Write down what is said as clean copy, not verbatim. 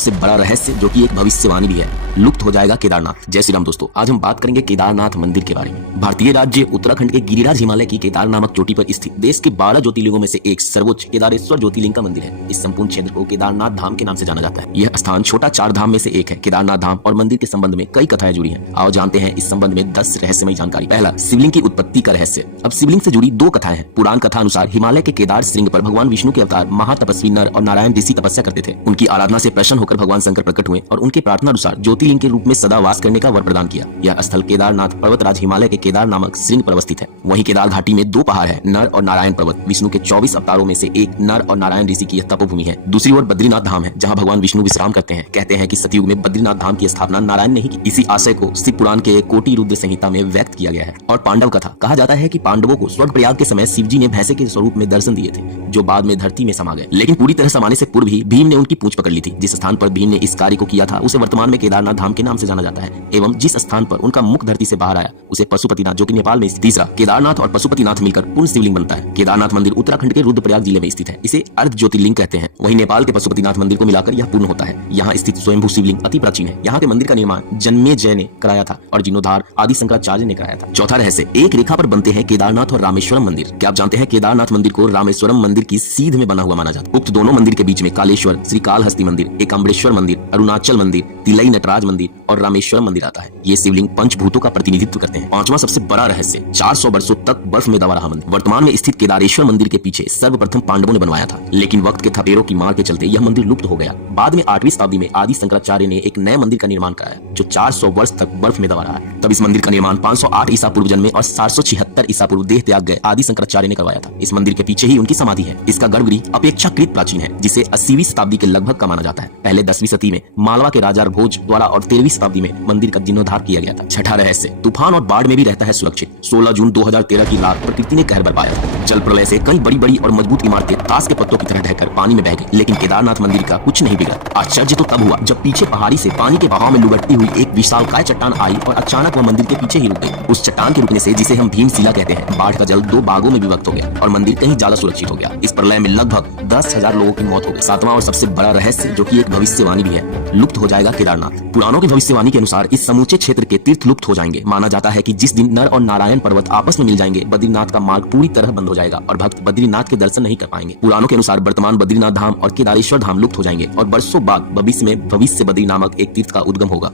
सबसे बड़ा रहस्य जो कि एक भविष्यवाणी भी है, लुप्त हो जाएगा केदारनाथ। जय श्री राम दोस्तों, आज हम बात करेंगे केदारनाथ मंदिर के बारे में। भारतीय राज्य उत्तराखंड के गिरिराज हिमालय की केदार नामक चोटी पर स्थित देश के 12 ज्योतिर्लिंगों में से एक सर्वोच्च केदारेश्वर ज्योतिर्लिंग का मंदिर है। इस संपूर्ण क्षेत्र को केदारनाथ धाम के नाम से जाना जाता है। यह स्थान छोटा 4 धाम में से एक है। केदारनाथ धाम और मंदिर के संबंध में कई कथाएं जुड़ी हैं। आओ जानते हैं इस संबंध में 10 रहस्यमयी जानकारी। पहला, शिवलिंग की उत्पत्ति का रहस्य। अब शिवलिंग से जुड़ी 2 कथाएं हैं। पुराण कथा अनुसार हिमालय के केदार श्रृंग पर भगवान विष्णु के अवतार महातपस्वी नर और नारायण ऋषि तपस्या करते थे। उनकी आराधना से प्रसन्न होकर भगवान शंकर प्रकट हुए और उनके प्रार्थना अनुसार ज्योतिर्लिंग के रूप में सदा वास करने का वर प्रदान किया। यह स्थल केदारनाथ पर्वतराज हिमालय के केदार नामक श्रृंग पर अवस्थित है। वहीं केदार घाटी में 2 पहाड़ है, नर और नारायण पर्वत। विष्णु के 24 अवतारों में से एक नर और नारायण ऋषि की यह तपोभूमि है। दूसरी ओर बद्रीनाथ धाम है, जहां भगवान विष्णु विश्राम करते हैं। कहते हैं कि सतयुग में बद्रीनाथ धाम की स्थापना नारायण ने ही की। इसी आशय को शिव पुराण के कोटि रुद्र संहिता में व्यक्त किया गया है। और पांडव कथा, कहा जाता है कि पांडवों को स्वर्ग प्रयाग के समय शिवजी ने भैंसे के स्वरूप में दर्शन दिए थे, जो बाद में धरती में समा गए। लेकिन पूरी तरह समाने से पूर्व ही भीम ने उनकी पूंछ पकड़ ली थी। जिस स्थान पर भीम ने इस कार्य को किया था उसे वर्तमान में केदारनाथ धाम के नाम से जाना जाता है। एवं जिस स्थान पर उनका मुख धरती से बाहर आया उसे पशुपतिनाथ, जो कि नेपाल में स्थित। तीसरा, केदारनाथ और पशुपतिनाथ मिलकर पूर्ण शिवलिंग बनता है। केदारनाथ मंदिर उत्तराखंड के रुद्रप्रयाग जिले में स्थित है। इसे अर्ध ज्योतिर्लिंग कहते हैं। वहीं नेपाल के पशुपतिनाथ मंदिर को मिलाकर यह पूर्ण होता है। यहाँ स्थित स्वयंभू शिवलिंग अति प्राचीन है। यहाँ के मंदिर का निर्माण जन्मेजय ने कराया था और जीर्णोद्धार आदि शंकराचार्य ने कराया था। चौथा रहस्य, एक रेखा पर बनते हैं केदारनाथ और रामेश्वरम मंदिर। क्या आप जानते हैं केदारनाथ मंदिर को रामेश्वरम मंदिर की सीध में बना हुआ माना जाता है। उक्त दोनों मंदिर के बीच में कालेश्वर, श्रीकालहस्ती मंदिर, एकाम्बरेश्वर मंदिर, अरुणाचल मंदिर, तिलई नटराज मंदिर और रामेश्वरम मंदिर आता है। ये शिवलिंग पंचभूतों का प्रतिनिधित्व करते हैं। पांचवा सबसे बड़ा रहस्य, 400 वर्षों तक बर्फ में दबा रहा मंदिर। वर्तमान में स्थित केदारेश्वर मंदिर के पीछे सर्वप्रथम पांडवों ने बनवाया था, लेकिन वक्त के थपेड़ों की मार के चलते यह मंदिर लुप्त हो गया। बाद में 8वीं शताब्दी में आदि शंकराचार्य ने एक नए मंदिर का निर्माण कराया, जो 400 वर्ष तक बर्फ में दबा रहा है। तब इस मंदिर का निर्माण 508 ईसा पूर्व जन्मे और 776 ईसा पूर्व देह त्याग गए आदि शंकराचार्य ने करवाया था। इस मंदिर के पीछे ही उनकी समाधि है। इसका गर्भगृह अपेक्षाकृत प्राचीन है, जिसे 80वीं शताब्दी के लगभग का माना जाता है। पहले 10वीं सदी में मालवा के राजा भोज द्वारा और 13वीं शताब्दी में मंदिर का जीर्णोद्धार किया गया था। छठा रहस्य, तूफान और बाढ़ में भी रहता है सुरक्षित। 16 जून 2013 की रात प्रकृति ने कहर बरपाया था। जल प्रलय से कई बड़ी और मजबूत इमारतें ताश के पत्तों की तरह ढहकर पानी में बह गई, लेकिन केदारनाथ मंदिर का कुछ नहीं बिगड़ा। आश्चर्य तो तब हुआ जब पीछे पहाड़ी से पानी के बहाव में लुढ़कती हुई एक विशालकाय चट्टान आई और अचानक वह मंदिर के पीछे ही रुक गई। उस चट्टान के रुकने से, जिसे हम भीमशिला कहते हैं, बाढ़ का जल 2 भागों में विभक्त हो गया और मंदिर कहीं ज्यादा सुरक्षित हो गया। इस प्रलय में लगभग 10,000 लोगों की मौत हो गई। 7वां और सबसे बड़ा रहस्य, जो कि एक भविष्यवाणी भी है, लुप्त हो जाएगा केदारनाथ। पुराणों की भविष्यवाणी के अनुसार इस समूचे क्षेत्र के तीर्थ लुप्त हो जाएंगे। माना जाता है कि जिस दिन नर और नारायण पर्वत आपस में मिल जाएंगे, बद्रीनाथ का मार्ग पूरी तरह बंद हो जाएगा और भक्त बद्रीनाथ के दर्शन नहीं कर पाएंगे। पुराणों के अनुसार वर्तमान बद्रीनाथ धाम और केदारेश्वर धाम लुप्त हो जाएंगे और वर्षों बाद भविष्य में भविष्य बद्री नामक एक तीर्थ का उद्गम होगा।